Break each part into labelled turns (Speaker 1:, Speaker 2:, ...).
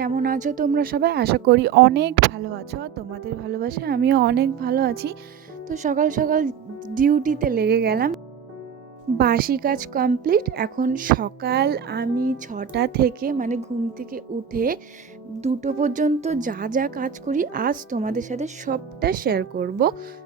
Speaker 1: কেমন আছো তোমরা সবাই? আশা করি অনেক ভালো আছো তোমাদের ভালোবাসা আমিও অনেক ভালো আছি। তো সকাল সকাল ডিউটিতে লেগে গেলাম। বাসি কাজ কমপ্লিট এখন সকাল আমি ছটা থেকে মানে ঘুম থেকে উঠে দুটো পর্যন্ত যা যা কাজ করি, আজ তোমাদের সাথে সবটা শেয়ার করব।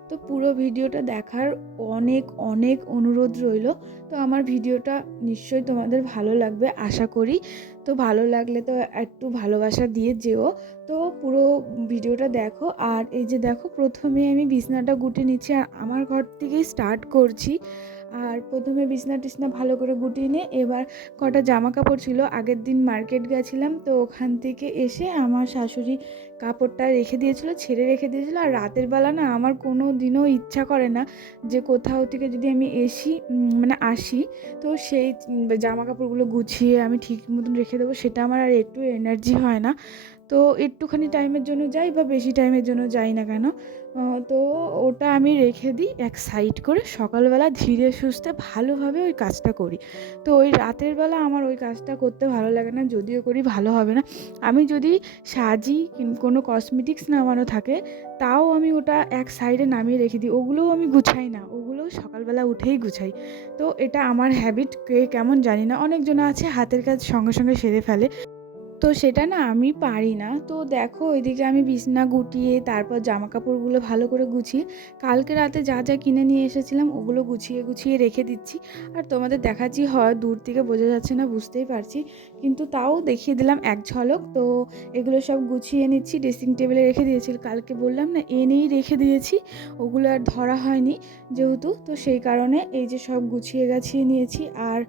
Speaker 1: তো পুরো ভিডিওটা দেখার অনেক অনেক অনুরোধ রইল। তো আমার ভিডিওটা নিশ্চয়ই তোমাদের ভালো লাগবে, আশা করি। তো ভালো লাগলে তো একটু ভালোবাসা দিয়ে যেও। তো পুরো ভিডিওটা দেখো। আর এই যে দেখো, প্রথমে আমি বিছনাটা গুটে নিচ্ছি, আর আমার ঘর থেকেই স্টার্ট করছি। আর প্রথমে বিছনা টিছনা ভালো করে গুটিয়ে নিয়ে এবার কটা জামা কাপড় ছিল, আগের দিন মার্কেট গেছিলাম, তো ওখান থেকে এসে আমার শাশুড়ি কাপড়টা রেখে দিয়েছিল, ছেড়ে রেখে দিয়েছিল, আর রাতের বেলা না আমার কোনো দিনও ইচ্ছা করে না যে কোথাও থেকে যদি আমি এসি মানে আসি, তো সেই জামা কাপড়গুলো গুছিয়ে আমি ঠিক মতন রেখে দেবো, সেটা আমার আর একটু এনার্জি হয় না। তো একটুখানি টাইমের জন্য যাই বা বেশি টাইমের জন্য যাই না কেন তো ওটা আমি রেখে দিই এক সাইড করে। সকালবেলা ধীরে সুস্থে ভালোভাবে ওই কাজটা করি। তো ওই রাতের বেলা আমার ওই কাজটা করতে ভালো লাগে না, যদিও করি ভালো হবে না। আমি যদি সাজি কোনো কসমেটিক্স নামানো থাকে, তাও আমি ওটা এক সাইডে নামিয়ে রেখে দিই। ওগুলোও আমি গুছাই না, ওগুলোও সকালবেলা উঠেই গুছাই। তো এটা আমার হ্যাবিট কে কেমন জানি না, অনেকজন আছে হাতের কাজ সঙ্গে সঙ্গে সেরে ফেলে। তো সেটা না আমি পারি না। তো দেখো ওইদিকে আমি বিছনা গুটিয়ে তারপর জামা কাপড়গুলো ভালো করে গুছিয়ে কালকে রাতে যা যা কিনে নিয়ে এসেছিলাম ওগুলো গুছিয়ে গুছিয়ে রেখে দিচ্ছি। আর তোমাদের দেখাচ্ছি হয় দূর থেকে বোঝা যাচ্ছে না, বুঝতেই পারছি। কিন্তু তাও দেখিয়ে দিলাম এক ঝলক। তো এগুলো সব গুছিয়ে নিচ্ছি ড্রেসিং টেবিলে রেখে দিয়েছি। কালকে বললাম না এনেই রেখে দিয়েছি, ওগুলো আর ধরা হয়নি যেহেতু। তো সেই কারণে এই যে সব গুছিয়ে গাছিয়ে নিয়েছি। আর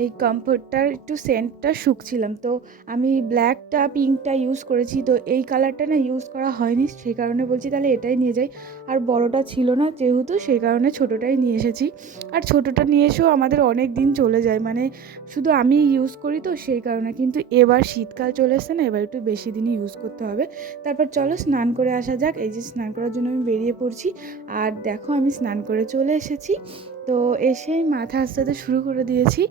Speaker 1: এই কমফোর্টটার একটু সেন্টটা শুকছিলাম। তো আমি ব্ল্যাকটা, পিঙ্কটা ইউজ করেছি। তো এই কালারটা না ইউজ করা হয়নি, সেই কারণে বলছি তাহলে এটাই নিয়ে যাই। আর বড়টা ছিল না যেহেতু, সেই কারণে ছোটোটাই নিয়ে এসেছি। আর ছোটোটা নিয়ে এসেও আমাদের অনেক দিন চলে যায় মানে শুধু আমি ইউজ করি তো সেই কারণে। কিন্তু এবার শীতকাল চলে এসছে না, এবার একটু বেশি দিনই ইউজ করতে হবে। তারপর চলো স্নান করে আসা যাক। এই যে স্নান করার জন্য আমি বেরিয়ে পড়ছি। আর দেখো আমি স্নান করে চলে এসেছি। তো এসেই মাথা আস্তে শুরু করে দিয়েছি।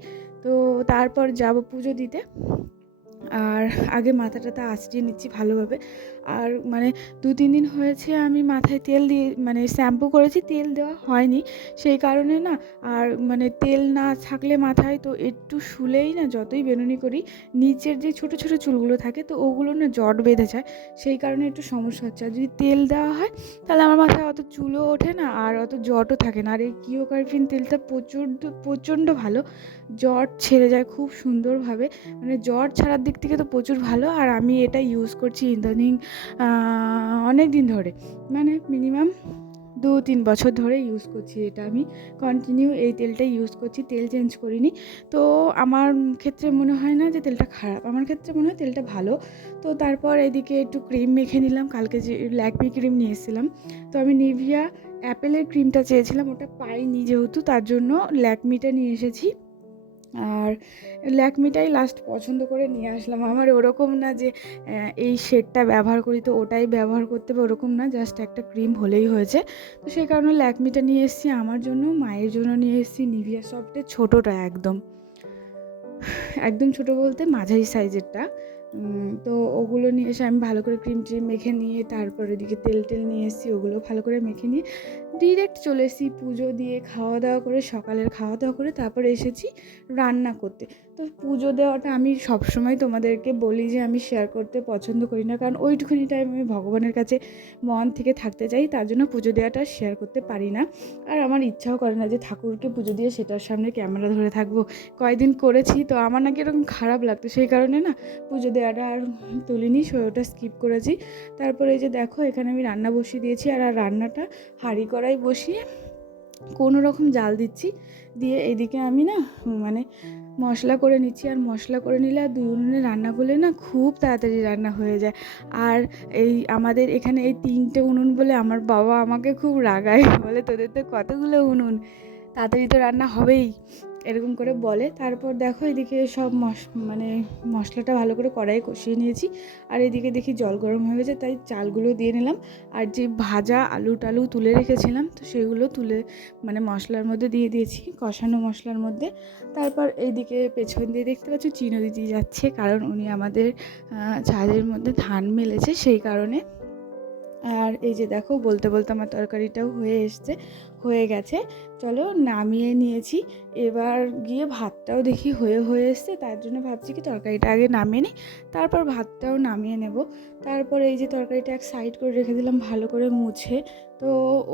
Speaker 1: তো তারপর যাব পুজো দিতে। আর আগে মাথাটাতে আঁচড়িয়ে নিচ্ছি ভালোভাবে। আর মানে দু, তিন দিন হয়েছে আমি মাথায় তেল দিয়ে মানে শ্যাম্পু করেছি, তেল দেওয়া হয়নি। সেই কারণে না, আর মানে তেল না থাকলে মাথায় তো একটু শুলেই না যতই বেনুনি করি, নিচের যে ছোট ছোট চুলগুলো থাকে, তো ওগুলো না জট বেঁধে যায়। সেই কারণে একটু সমস্যা হচ্ছে। আর যদি তেল দেওয়া হয়, তাহলে আমার মাথায় অত চুলও ওঠে না, আর অত জটও থাকে না। আর এই কিওকার্ফিন তেলটা প্রচণ্ড প্রচণ্ড ভালো। জট ছেড়ে যায় খুব সুন্দরভাবে। মানে জ্বর ছাড়ার দিক থেকে তো প্রচুর ভালো, আর আমি এটা ইউজ করছি ইদানিং অনেক দিন ধরে। মানে মিনিমাম দু তিন বছর ধরে ইউজ করছি এটা আমি। কন্টিনিউ এই তেলটাই ইউজ করছি, তেল চেঞ্জ করিনি। তো আমার ক্ষেত্রে মনে হয় না যে তেলটা খারাপ। আমার ক্ষেত্রে মনে হয় তেলটা ভালো। তো তারপর এদিকে একটু ক্রিম মেখে নিলাম। কালকে যে ল্যাকমি ক্রিম নিয়ে এসেছিলাম। তো আমি নিভিয়া অ্যাপেলের ক্রিমটা চেয়েছিলাম। ওটা পাইনি যেহেতু, তার জন্য ল্যাকমিটা নিয়ে এসেছি। আর ল্যাকমিটাই লাস্ট পছন্দ করে নিয়ে আসলাম। আমার ওরকম না যে এই শেডটা ব্যবহার করি তো ওটাই ব্যবহার করতে হবে, ওরকম না জাস্ট একটা ক্রিম হলেই হয়েছে। তো সেই কারণে ল্যাকমিটা নিয়ে এসেছি, আমার জন্য মায়ের জন্য নিয়ে এসেছি, নিভিয়া সফটের ছোটোটা একদম। একদম ছোট বলতে মাঝারি সাইজেরটা। তো ওগুলো নিয়ে এসে আমি ভালো করে ক্রিম ট্রিম মেখে নিয়ে, তারপর এদিকে তেল টেল নিয়ে এসেছি, ওগুলো ভালো করে মেখে নিয়ে ডিরেক্ট চলে এসেছি পুজো দিয়ে, খাওয়া দাওয়া করে, সকালের খাওয়া দাওয়া করে, তারপর এসেছি রান্না করতে। তো পুজো দেওয়াটা আমি সবসময় তোমাদেরকে বলি যে আমি শেয়ার করতে পছন্দ করি না। কারণ ওইটুখানি টাইম আমি ভগবানের কাছে মন থেকে থাকতে চাই, তার জন্য পুজো দেওয়াটা শেয়ার করতে পারি না। আর আমার ইচ্ছাও করে না যে ঠাকুরকে পুজো দিয়ে সেটার সামনে ক্যামেরা ধরে থাকব। কয়েকদিন করেছি তো আমার নাকি এরকম খারাপ লাগতো, সেই কারণে না পুজো দেওয়াটা আর তুলিনি ওটা স্কিপ করেছি। তারপরে এই যে দেখো, এখানে আমি রান্না বসিয়ে দিয়েছি আর আর রান্নাটা হাঁড়ি কড়াই বসিয়ে কোনো রকম জাল দিচ্ছি। দিয়ে এদিকে আমি না মানে মশলা করে নিচ্ছি আর মশলা করে নিলে আর দুই উনুনে রান্না করলে না খুব তাড়াতাড়ি রান্না হয়ে যায়। আর এই আমাদের এখানে এই তিনটে উনুন বলে আমার বাবা আমাকে খুব রাগায়। বলে, তোদের তো কতগুলো উনুন? তাড়াতাড়ি তো রান্না হবেই। এরকম করে বলে। তারপর দেখো এদিকে সব মশ মানে মশলাটা ভালো করে কড়াই কষিয়ে নিয়েছি। আর এদিকে দেখি জল গরম হয়ে গেছে তাই চালগুলো দিয়ে নিলাম। আর যে ভাজা আলু টালু তুলে রেখেছিলাম তো সেগুলো তুলে মানে মশলার মধ্যে দিয়ে দিয়েছি কষানো মশলার মধ্যে। তারপর এইদিকে পেছন দিয়ে দেখতে পাচ্ছ চিনো দিদি যাচ্ছে কারণ উনি আমাদের চালের মধ্যে ধান মেলেছে সেই কারণে আর এই যে দেখো, বলতে বলতে আমার তরকারিটাও হয়ে এসছে, হয়ে গেছে। চলো নামিয়ে নিয়েছি। এবার গিয়ে ভাতটাও দেখি হয়ে হয়ে এসছে, তার জন্য ভাবছি কি তরকারিটা আগে নামিয়ে নিই, তারপর ভাতটাও নামিয়ে নেব। তারপর এই যে তরকারিটা এক সাইড করে রেখে দিলাম, ভালো করে মুছে। তো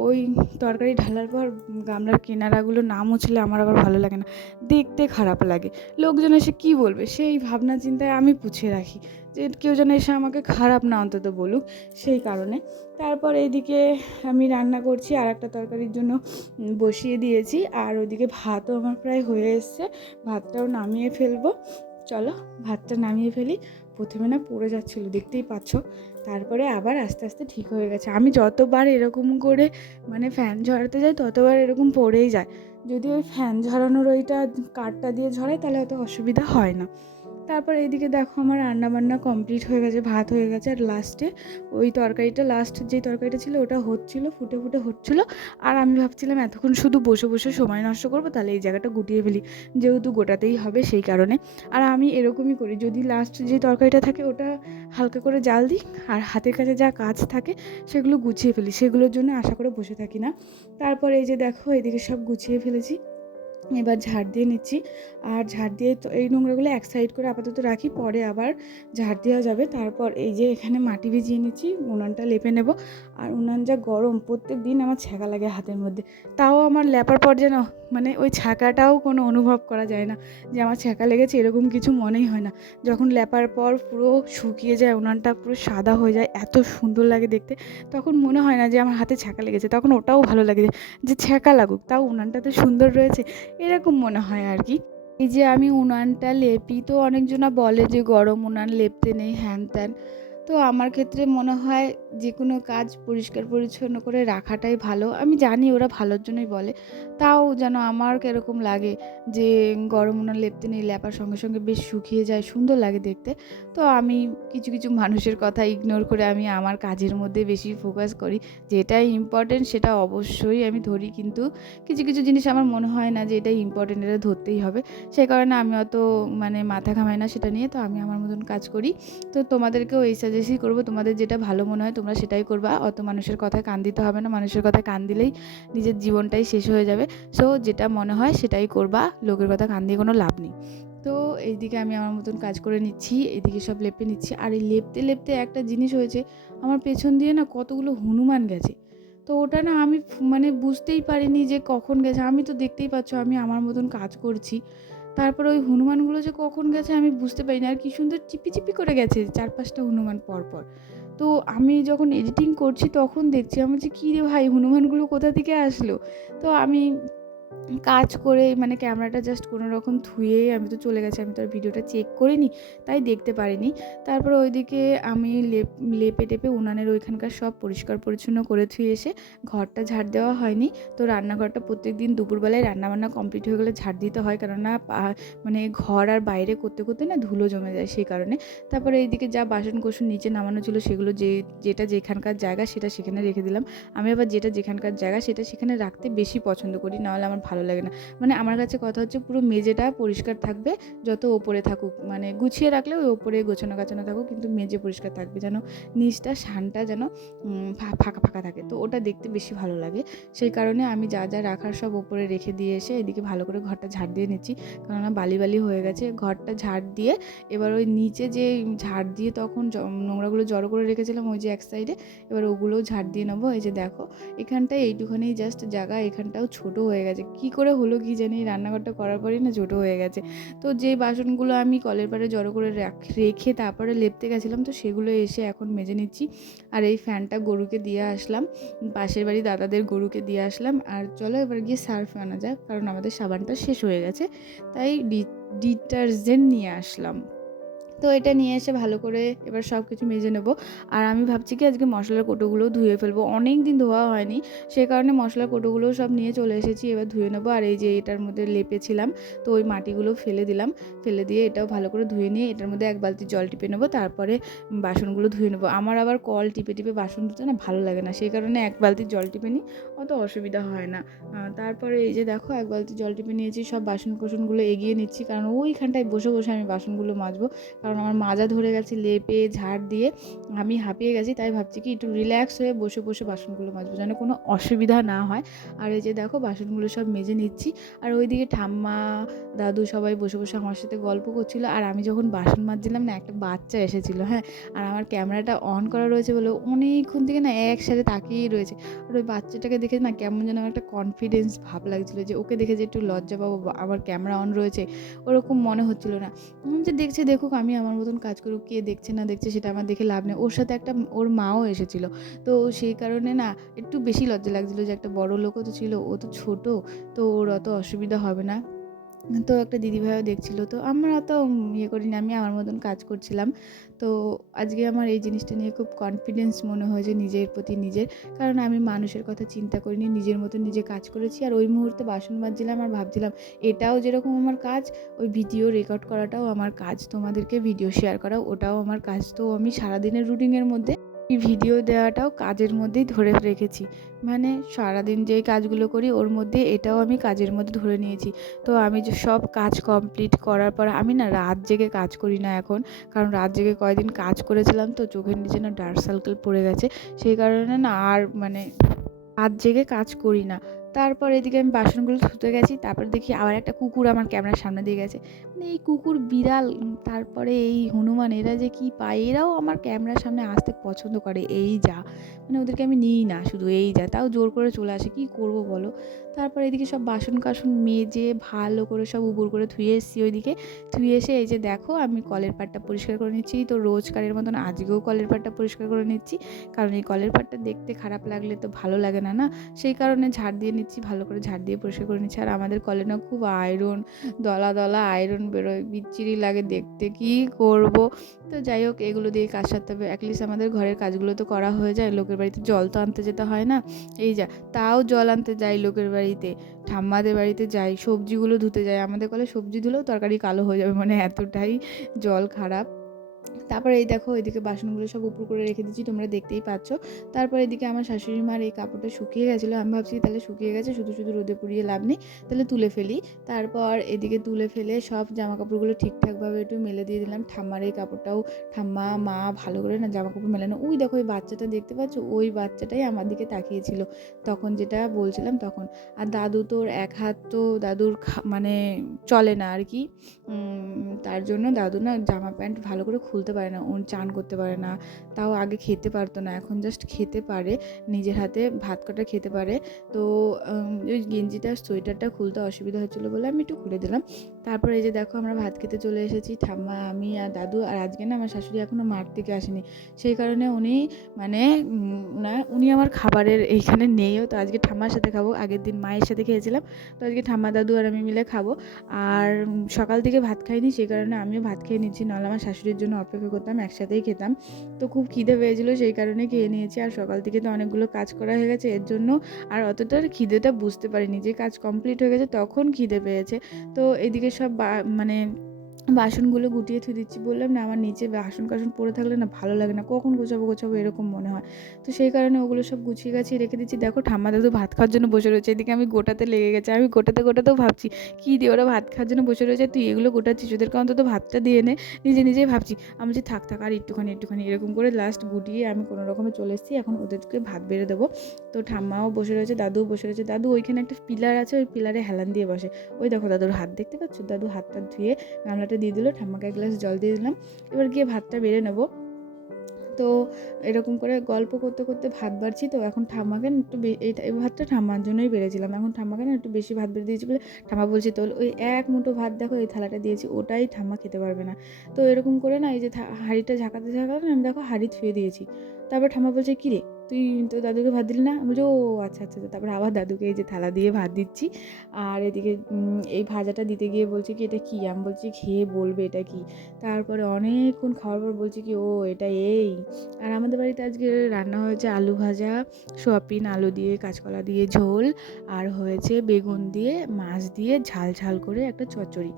Speaker 1: ওই তরকারি ঢালার পর গামলার কিনারাগুলো না মুছলে আমার আবার ভালো লাগে না, দেখতে খারাপ লাগে। লোকজন এসে কী বলবে? সেই ভাবনা চিন্তায় আমি পুছে রাখি। যে কেউ যেন এসে আমাকে খারাপ না অন্তত বলুক, সেই কারণে। তারপর এইদিকে আমি রান্না করছি আর একটা তরকারির জন্য বসিয়ে দিয়েছি। আর ওদিকে ভাতও আমার প্রায় হয়ে এসছে, ভাতটাও নামিয়ে ফেলব। চলো, ভাতটা নামিয়ে ফেলি। প্রথমে না পড়ে যাচ্ছিল, দেখতেই পাচ্ছ। তারপরে আবার আস্তে আস্তে ঠিক হয়ে গেছে। আমি যতবার এরকম করে মানে ফ্যান ঝরাতে যাই, ততবার এরকম পড়েই যায়। যদি ওই ফ্যান ঝরানোর ওইটা কাঠটা দিয়ে ঝরাই, তাহলে অত অসুবিধা হয় না। তারপর এইদিকে দেখো আমার রান্না বান্না কমপ্লিট হয়ে গেছে, ভাত হয়ে গেছে আর লাস্টে ওই তরকারিটা লাস্ট যে তরকারিটা ছিল ওটা হচ্ছিল, ফুটে ফুটে হচ্ছিল। আর আমি ভাবছিলাম এতক্ষণ শুধু বসে বসে সময় নষ্ট করব, তাহলে এই জায়গাটা গুটিয়ে ফেলি। যেহেতু গোটাতেই হবে সেই কারণে। আর আমি এরকমই করি, যদি লাস্ট যে তরকারিটা থাকে ওটা হালকা করে জাল দিই, আর হাতের কাছে যা কাজ থাকে সেগুলো গুছিয়ে ফেলি। সেগুলোর জন্য আশা করে বসে থাকি না। তারপর এই যে দেখো, এদিকে সব গুছিয়ে ফেলেছি। এবার ঝাড় দিয়ে নিচ্ছি। আর ঝাড় দিয়ে তো এই নোংরাগুলো এক সাইড করে আপাতত রাখি, পরে আবার ঝাড় দেওয়া যাবে। তারপর এই যে এখানে মাটি ভিজিয়ে নিচ্ছি, উনানটা লেপে নেব। আর উনান যা গরম, প্রত্যেক দিন আমার ছ্যাঁকা লাগে হাতের মধ্যে। তাও আমার লেপার পর যেন মানে ওই ছ্যাঁকাটাও কোনো অনুভব করা যায় না যে আমার ছ্যাঁকা লেগেছে এরকম কিছু মনেই হয় না। যখন লেপার পর পুরো শুকিয়ে যায়, উনানটা পুরো সাদা হয়ে যায়, এত সুন্দর লাগে দেখতে, তখন মনে হয় না যে আমার হাতে ছ্যাঁকা লেগেছে, তখন ওটাও ভালো লাগে যে ছ্যাঁকা লাগুক, তাও উনানটা তো সুন্দর রয়েছে, এরকম মনে হয় আর কি। এই যে আমি উনানটা লেপি, তো অনেকজনা বলে যে গরম উনান লেপতে নেই, হ্যান ত্যান তো আমার ক্ষেত্রে মনে হয় যে কোনো কাজ পরিষ্কার পরিচ্ছন্ন করে রাখাটাই ভালো। আমি জানি ওরা ভালোর জন্যই বলে। তাও যেন আমার কীরকম লাগে যে গরম উনান লেপতে নেই লেপার সঙ্গে সঙ্গে বেশ শুকিয়ে যায়, সুন্দর লাগে দেখতে। তো আমি কিছু কিছু মানুষের কথা ইগনোর করে আমি আমার কাজের মধ্যে বেশি ফোকাস করি। যেটাই ইম্পর্টেন্ট সেটা অবশ্যই আমি ধরি। কিন্তু কিছু কিছু জিনিস আমার মনে হয় না যে এটাই ইম্পর্টেন্ট এটা ধরতেই হবে। সেই কারণে আমি অত মানে মাথা ঘামাই না সেটা নিয়ে। তো আমি আমার মতন কাজ করি। তো তোমাদেরকেও এই সাজেস্টই করব, তোমাদের যেটা ভালো মনে হয় তোমরা সেটাই করবা। অত মানুষের কথায় কান দিতে হবে না, মানুষের কথায় কান দিলেই নিজের জীবনটাই শেষ হয়ে যাবে। সো যেটা মনে হয় সেটাই করবা, লোকের কথা কান দিয়ে কোনো লাভ নেই। তো, এইদিকে আমি আমার মতন কাজ করে নিচ্ছি, এইদিকে সব লেপে নিচ্ছি। আর এই লেপতে লেপতে একটা জিনিস হয়েছে, আমার পেছন দিয়ে না কতগুলো হনুমান গেছে। তো ওটা না আমি মানে বুঝতেই পারিনি যে কখন গেছে। আমি তো দেখতেই পাচ্ছ, আমি আমার মতন কাজ করছি। তারপরে ওই হনুমানগুলো যে কখন গেছে আমি বুঝতে পারি না আর কি সুন্দর চিপি চিপি করে গেছে চার পাঁচটা হনুমান পরপর। তো আমি যখন এডিটিং করছি তখন দেখছি, আমি যে কী রে ভাই, হনুমানগুলো কোথা থেকে আসলো? তো আমি কাজ করে মানে ক্যামেরাটা জাস্ট কোনো রকম ধুয়েই আমি তো চলে গেছি, আমি তো আর ভিডিওটা চেক করিনি, তাই দেখতে পারিনি। তারপর ওইদিকে আমি লেপ, লেপে টেপে উনানের ওইখানকার সব পরিষ্কার পরিচ্ছন্ন করে ধুয়ে এসে ঘরটা ঝাড় দেওয়া হয়নি। তো রান্নাঘরটা প্রত্যেক দিন দুপুরবেলায় রান্নাবান্না কমপ্লিট হয়ে গেলে ঝাড় দিতে হয়, কেননা মানে ঘর আর বাইরে করতে করতে না ধুলো জমে যায় সেই কারণে। তারপরে এইদিকে যা বাসন কোসন নিচে নামানো ছিল সেগুলো যে, যেটা যেখানকার জায়গা সেটা সেখানে রেখে দিলাম। আমি আবার যেটা যেখানকার জায়গা সেটা সেখানে রাখতে বেশি পছন্দ করি, নাহলে আমার ভালো লাগে না। মানে আমার কাছে কথা হচ্ছে পুরো মেঝেটা পরিষ্কার থাকবে, যত ওপরে থাকুক। মানে গুছিয়ে রাখলে ওই ওপরে গোছানো গাছানো থাকুক, কিন্তু মেঝে পরিষ্কার থাকবে যেন নিচটা, শানটা যেন ফাঁকা ফাঁকা থাকে। তো ওটা দেখতে বেশি ভালো লাগে। সেই কারণে আমি যা যা রাখার সব ওপরে রেখে দিয়ে এসে এদিকে ভালো করে ঘরটা ঝাড় দিয়ে নিচ্ছি। কেননা বালি বালি হয়ে গেছে। ঘরটা ঝাড় দিয়ে এবার ওই নিচে যে ঝাড় দিয়ে তখন নোংরাগুলো জড়ো করে রেখেছিলাম ওই যে এক সাইডে, এবার ওগুলোও ঝাড় দিয়ে নেব। এই যে দেখো, এখানটায় এইটুখানি জাস্ট জায়গা, এখানটাও ছোট হয়ে গেছে। কি করে হলো কি জানি, রান্নাঘরটা করার পরেই না ছোট হয়ে গেছে। তো যে বাসনগুলো আমি কলের পাড়ে জড়ো করে রাখ- তারপরে লেপতে গেছিলাম, তো সেগুলো এসে এখন মেজে নিচ্ছি। আর এই ফ্যানটা গরুকে দিয়ে আসলাম, পাশের বাড়ি দাদাদের গরুকে দিয়ে আসলাম। আর চলো এবার গিয়ে সার্ফ আনা যাক, কারণ আমাদের সাবানটা শেষ হয়ে গেছে। তাই ডিটারজেন্ট নিয়ে আসলাম। তো এটা নিয়ে এসে ভালো করে এবার সব কিছু মেজে নেব। আর আমি ভাবছি কি আজকে মশলার কোটোগুলো ধুয়ে ফেলব। অনেক দিন ধোয়া হয়নি সেই কারণে মশলার কোটোগুলো সব নিয়ে চলে এসেছি, এবার ধুয়ে নেব। আর এই যে এটার মধ্যে লেপেছিলাম, তো ওই মাটিগুলো ফেলে দিলাম। ফেলে দিয়ে এটাও ভালো করে ধুয়ে নিয়ে এটার মধ্যে এক বালতি জল টিপে নেব, তারপরে বাসনগুলো ধুয়ে নেব। আমার আবার কল টিপে টিপে বাসন ধুতে না ভালো লাগে না, সেই কারণে এক বালতি জল টিপে নিই, অত অসুবিধা হয় না। তারপরে এই যে দেখো, এক বালতি জল টিপে নিয়েছি, সব বাসন কোসনগুলো এগিয়ে নিচ্ছি, কারণ ওইখানটায় বসে বসে আমি বাসনগুলো মাজবো। কারণ আমার মাজা ধরে গেছে লেপে, ঝাড় দিয়ে আমি হাঁপিয়ে গেছি, তাই ভাবছি কি একটু রিল্যাক্স হয়ে বসে বসে বাসনগুলো মাজবো, যেন কোনো অসুবিধা না হয়। আর এই যে দেখো বাসনগুলো সব মেজে নিচ্ছি। আর ওইদিকে ঠাম্মা, দাদু সবাই বসে বসে আমার সাথে গল্প করছিল। আর আমি যখন বাসন মাজছিলাম না, একটা বাচ্চা এসেছিল হ্যাঁ? আর আমার ক্যামেরাটা অন করা রয়েছে বলে অনেকক্ষণ থেকে না একসাথে তাকিয়েই রয়েছে। আর ওই বাচ্চাটাকে দেখে না কেমন যেন একটা কনফিডেন্স ভাব লাগছিল যে ওকে দেখে যে একটু লজ্জা পাবো আমার ক্যামেরা অন রয়েছে, ওরকম মনে হচ্ছিল না। যে দেখছে, দেখুক, আমি আমার মতন কাজ করুক, কে দেখছে না দেখছে সেটা আমার দেখে লাভ নেই। ওর সাথে একটা ওর মাও এসেছিল। তো সেই কারণে না একটু বেশি লজ্জা লাগছিল যে একটা বড় লোকও তো ছিল, ও তো ছোট, তো ওর অত অসুবিধা হবে না। তো একটা দিদিভাইও দেখছিল। তো আমরা অত ইয়ে করিনি, আমি আমার মতন কাজ করছিলাম। তো আজকে আমার এই জিনিসটা নিয়ে খুব কনফিডেন্স মনে হয়েছে নিজের প্রতি নিজের। কারণ আমি মানুষের কথা চিন্তা করিনি, নিজের মতো নিজে কাজ করেছি। আর ওই মুহূর্তে বাসন মাজছিলাম আর ভাবছিলাম, এটাও যেরকম আমার কাজ, ওই ভিডিও রেকর্ড করাটাও আমার কাজ। তোমাদেরকে ভিডিও শেয়ার করা ওটাও আমার কাজ। তো আমি সারাদিনের রুটিনের মধ্যে এই ভিডিও দেওয়াটাও কাজের মধ্যেই ধরে রেখেছি। মানে সারাদিন যেই কাজগুলো করি, ওর মধ্যে এটাও আমি কাজের মধ্যে ধরে নিয়েছি। তো আমি যে সব কাজ কমপ্লিট করার পর, আমি না রাত জেগে কাজ করি না এখন। কারণ রাত জেগে কয়েকদিন কাজ করেছিলাম তো চোখের নিচে না ডার্ক সার্কেল পড়ে গেছে। সেই কারণে না আর মানে রাত জেগে কাজ করি না। তারপর এদিকে আমি বাসনগুলো ধুতে গেছি, তারপর দেখি আবার একটা কুকুর আমার ক্যামেরার সামনে দিয়ে গেছে। মানে এই কুকুর বিড়াল, তারপরে এই হনুমান, এরা যে কি পায়, এরাও আমার ক্যামেরার সামনে আসতে পছন্দ করে, এই যা। মানে ওদেরকে আমি নিই না, শুধু এই যা, তাও জোর করে চলে আসে, কি করব বলো? তারপর এদিকে সব বাসন কাসন মেজে, ভালো করে সব উবুর করে ধুয়ে এসেছি ওইদিকে। ধুয়ে এসে এই যে দেখো, আমি কলের পাটটা পরিষ্কার করে নিচ্ছি, তো রোজকারের মতন আজকেও কলের পাটটা পরিষ্কার করে নিচ্ছি, কারণ এই কলের পাটটা দেখতে খারাপ লাগলে তো ভালো লাগে না না? সেই কারণে ঝাড় দিয়ে নিচ্ছি, ভালো করে ঝাড় দিয়ে পরিষ্কার করে নিচ্ছি। আর আমাদের কলে না খুব আয়রন দলা দলা আয়রন বেরোয়, বিচ্ছিরি লাগে দেখতে। কি করব? তো যাই হোক, এগুলো দিয়ে কাজ সারতে হবে। অ্যাটলিস্ট আমাদের ঘরের কাজগুলো তো করা হয়ে যায়, লোকের বাড়িতে জল তো আনতে যেতে হয় না। এই যা, তাও জল আনতে যাই লোকের বাড়িতে, ঠাম্মাদের বাড়িতে যাই, সবজিগুলো ধুতে যাই। আমাদের কলে সবজি ধুলেও তরকারি কালো হয়ে যাবে মানে এতটাই জল খারাপ। তারপরে এই দেখো, এদিকে বাসনগুলো সব উপর করে রেখে দিচ্ছি তোমরা দেখতেই পাচ্ছ। তারপর এদিকে আমার শাশুড়ি মার এই কাপড়টা শুকিয়ে গেছিল। আমি ভাবছি তাহলে শুকিয়ে গেছে, শুধু শুধু রোদে পুড়িয়ে লাভ নেই, তাহলে তুলে ফেলি। তারপর এদিকে তুলে ফেলে সব জামা কাপড়গুলো ঠিকঠাকভাবে একটু মেলে দিয়ে দিলাম। ঠাম্মার এই কাপড়টাও ঠাম্মা, মা ভালো করে না জামা কাপড় মেলানো। ওই দেখো, ওই বাচ্চাটা দেখতে পাচ্ছ? ওই বাচ্চাটাই আমার দিকে তাকিয়েছিল। তখন যেটা বলছিলাম তখন। আর দাদু তোর এক হাত তো দাদুর মানে চলে না আর কি। তার জন্য দাদু না জামা প্যান্ট ভালো করে খুলতে পারে না ও চান করতে পারে না, তাও আগে খেতে পারতো না, এখন জাস্ট খেতে পারে, নিজের হাতে ভাত কটা খেতে পারে। তো ওই গেঞ্জিটা, সোয়েটারটা খুলতে অসুবিধা হচ্ছিল বলে আমি একটু খুলে দিলাম। তারপরে এই যে দেখো আমরা ভাত খেতে চলে এসেছি, ঠাম্মা, আমি আর দাদু, আর আজকে না আমার শাশুড়ি এখনও মাঠ থেকে আসেনি। সেই কারণে উনি মানে না, উনি আমার খাবারের এইখানে নেইও, তো আজকে ঠাম্মার সাথে খাব, আগের দিন মায়ের সাথে খেয়েছিলাম। তো আজকে ঠাম্মা, দাদু আর আমি মিলে খাব। আর সকাল থেকে ভাত খাইনি, সেই কারণে আমিও ভাত খেয়ে নিচ্ছি, নাহলে আমার শাশুড়ির জন্য অপেক্ষা করতাম, একসাথেই খেতাম। তো খুব খিদে পেয়েছিল সেই কারণে খেয়ে নিয়েছি। আর সকাল থেকে তো অনেকগুলো কাজ করা হয়ে গেছে, এর জন্য আর অতটা খিদেটা বুঝতে পারিনি। যে কাজ কমপ্লিট হয়ে গেছে তখন খিদে পেয়েছে। তো এদিকে সব মানে বাসনগুলো গুটিয়ে থুয়ে দিচ্ছি। বললাম, না, আমার নিচে বাসন কাসন পড়ে থাকলে না ভালো লাগে না। কখন গোছাবো গোছাবো এরকম মনে হয়। তো সেই কারণে ওগুলো সব গুছিয়ে গাছিয়ে রেখে দিচ্ছি। দেখো, ঠাম্মা দাদু ভাত খাওয়ার জন্য বসে রয়েছে। এদিকে আমি গোটাতে লেগে গেছে। আমি গোটাতে, গোটাতেও ভাবছি, কী দিয়ে ওরা ভাত খাওয়ার জন্য বসে রয়েছে? তুই এগুলো গোটাচ্ছিস, ওদেরকে অন্তত ভাতটা দিয়ে নে। নিজে, নিজেই ভাবছি, আমি যে থাক থাক, আর একটুখানি একটুখানি। এরকম করে লাস্ট গুটিয়ে আমি কোনো রকমে চলে এসেছি। এখন ওদেরকে ভাত বেড়ে দেবো। তো ঠাম্মাও বসে রয়েছে, দাদুও বসে রয়েছে। দাদু ওইখানে একটা পিলার আছে, ওই পিলারে হেলান দিয়ে বসে। ওই দেখো, দাদুর হাত, দেখতে পাচ্ছ? দাদু হাতটা ধুয়ে গামলাটা দিয়ে দিল, ঠাম্মাকে এক গ্লাস জল দিয়ে দিলাম। এবার গিয়ে ভাতটা বেড়ে নেব। তো এরকম করে গল্প করতে করতে ভাত বাড়ছি, তো এখন ঠাম্মাকে একটু বে- এই ভাতটা ঠাম্মার জন্যই বেড়েছিলাম। এখন ঠাম্মাকে না একটু বেশি ভাত বেড়ে দিয়েছি বলে ঠাম্মা বলছি তো ওই এক মুঠো ভাত দেখো, এই থালাটা দিয়েছি, ওটাই ঠাম্মা খেতে পারবে না। তো এরকম করে না এই যে হাঁড়িটা ঝাঁকাতে ঝাঁকাতে আমি দেখো হাঁড়ি থুয়ে দিয়েছি। তারপর ঠাম্মা বলছে, কী রে? তুই তো দাদুকে ভাত দিলি না? বলছি ও আচ্ছা আচ্ছা আচ্ছা।" তারপরে আবার দাদুকে এই যে থালা দিয়ে ভাত দিচ্ছি। আর এদিকে এই ভাজাটা দিতে গিয়ে বলছি কি এটা কী? আমি বলছি খেয়ে বলবে এটা কি? তারপরে অনেকক্ষণ খাওয়ার পর বলছি কি ও এটা এই। আর আমাদের বাড়িতে আজকে রান্না হয়েছে আলু ভাজা সোয়াবিন আলু দিয়ে কাঁচকলা দিয়ে ঝোল আর হয়েছে বেগুন দিয়ে মাছ দিয়ে ঝাল ঝাল করে একটা চচ্চড়ি।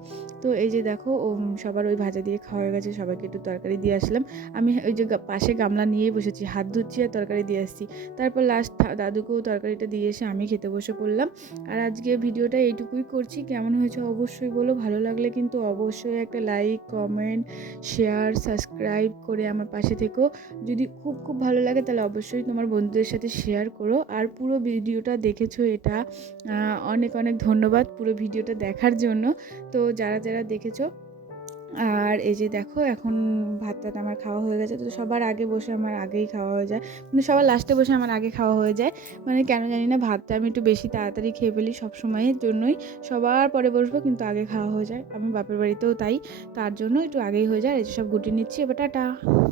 Speaker 1: তো এই যে দেখো উম, সবার ওই ভাজা দিয়ে খাওয়া গেছে সবাইকে একটু তরকারি দিয়ে আসলাম। আমি ওই যে পাশে গামলা নিয়েই বসেছি হাত ধুচ্ছি আর তরকারি দিয়ে আসছি তারপর লাস্ট দাদুকেও তরকারিটা দিয়ে এসে আমি খেতে বসে পড়লাম। আর আজকে ভিডিওটা এইটুকুই করছি। কেমন হয়েছে অবশ্যই বলো। ভালো লাগলে কিন্তু অবশ্যই একটা লাইক কমেন্ট শেয়ার সাবস্ক্রাইব করে আমার পাশে থেকো। যদি খুব খুব ভালো লাগে তাহলে অবশ্যই তোমার বন্ধুদের সাথে শেয়ার করো। আর পুরো ভিডিওটা দেখেছ এটা অনেক অনেক ধন্যবাদ পুরো ভিডিওটা দেখার জন্য। তো যারা যারা দেখেছ আর এই যে দেখো, এখন ভাত টাত আমার খাওয়া হয়ে গেছে। তো সবার আগে বসে আমার আগেই খাওয়া হয়ে যায়। মানে সবার লাস্টে বসে আমার আগে খাওয়া হয়ে যায়। মানে কেন জানি না, ভাতটা আমি একটু বেশি তাড়াতাড়ি খেয়ে ফেলি সব সময়ের জন্যই। সবার পরে বসবো, কিন্তু আগে খাওয়া হয়ে যায়। আমি বাপের বাড়িতেও তাই। তার জন্য একটু আগেই হয়ে যায়। এই সব গুটি নিচ্ছি। এবার টাটা।